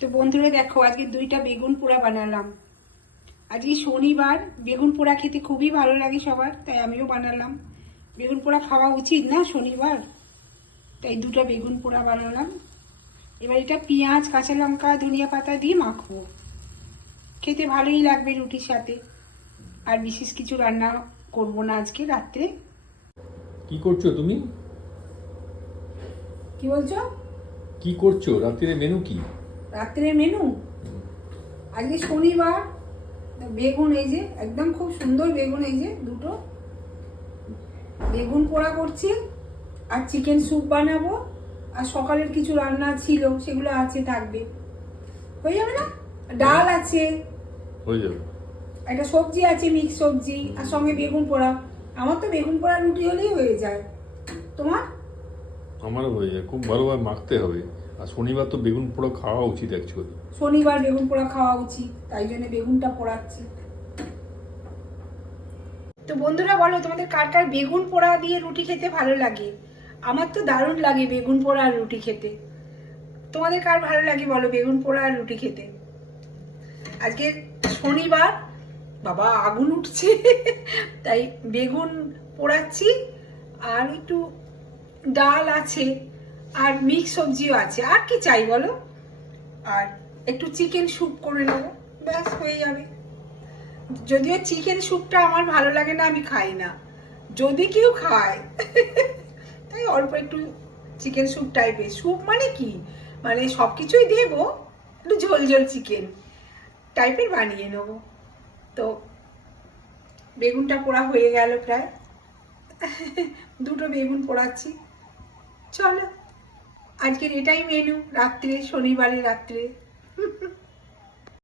তো বন্ধুরা দেখো, আজকে 2টা বেগুন পোড়া বানালাম। আজকে শনিবার, বেগুন পোড়া খেতে খুবই ভালো লাগে সবার, তাই আমিও বানালাম। বেগুন পোড়া খাওয়া উচিত না শনিবার, তাই 2টা বেগুন পোড়া বানালাম। এবার এটা পেঁয়াজ, কাঁচা লঙ্কা, ধনিয়া পাতা দিয়ে মাখবো। খেতে ভালোই লাগবে রুটির সাথে। আর বিশেষ কিছু রান্না করব না আজকে রাত্রে। কি করছো তুমি? কি বলছো? কি করছো? রাত্রিরে মেনু কি? রাত্রের মেনু আজকে শনিবার। বেগুন এই যে, একদম খুব সুন্দর বেগুন, এই যে 2টো বেগুন পোড়া করছি। আর চিকেন স্যুপ বানাবো। আর সকালের কিছু রান্না ছিল, সেগুলো আছে, থাকবে। হয়ে যাবে না? ডাল আছে, হয়ে যাবে। একটা সবজি আছে, মিক্স সবজি, আর সঙ্গে বেগুন পোড়া। আমার তো বেগুন পোড়া রুটি হলেই হয়ে যায়। তোমার? আমারও হয়ে যায়, খুব ভালোভাবে মাখতে হবে। আর শনিবার তো বেগুন পোড়া খাওয়া উচিত অ্যাকচুয়ালি। শনিবার বেগুন পোড়া খাওয়া উচিত, তাই জন্য বেগুনটা পোড়াচ্ছি। তো বন্ধুরা বলো, তোমাদের কার কার বেগুন পোড়া দিয়ে রুটি খেতে ভালো লাগে? আমার তো দারুণ লাগে বেগুন পোড়া আর রুটি খেতে। তোমাদের কার ভালো লাগে বলো বেগুন পোড়া আর রুটি খেতে? আজকে শনিবার, বাবা আগুন উঠছে তাই বেগুন পোড়াচ্ছি। আর একটু ডাল আছে, আর মিক্স সবজিও আছে। আর কি চাই বলো? আর একটু চিকেন স্যুপ করে নেবো, ব্যাস হয়ে যাবে। যদিও চিকেন স্যুপটা আমার ভালো লাগে না, আমি খাই না। যদি কেউ খায় তাই অল্প একটু চিকেন স্যুপ টাইপের। স্যুপ মানে কি, মানে সবকিছুই দেবো, একটু ঝোল ঝোল চিকেন টাইপের বানিয়ে নেবো। তো বেগুনটা পোড়া হয়ে গেল প্রায়। 2টো বেগুন পোড়াচ্ছি। চলো, আজকের এটাই মেনু রাত্রে, শনিবারের রাত্রে।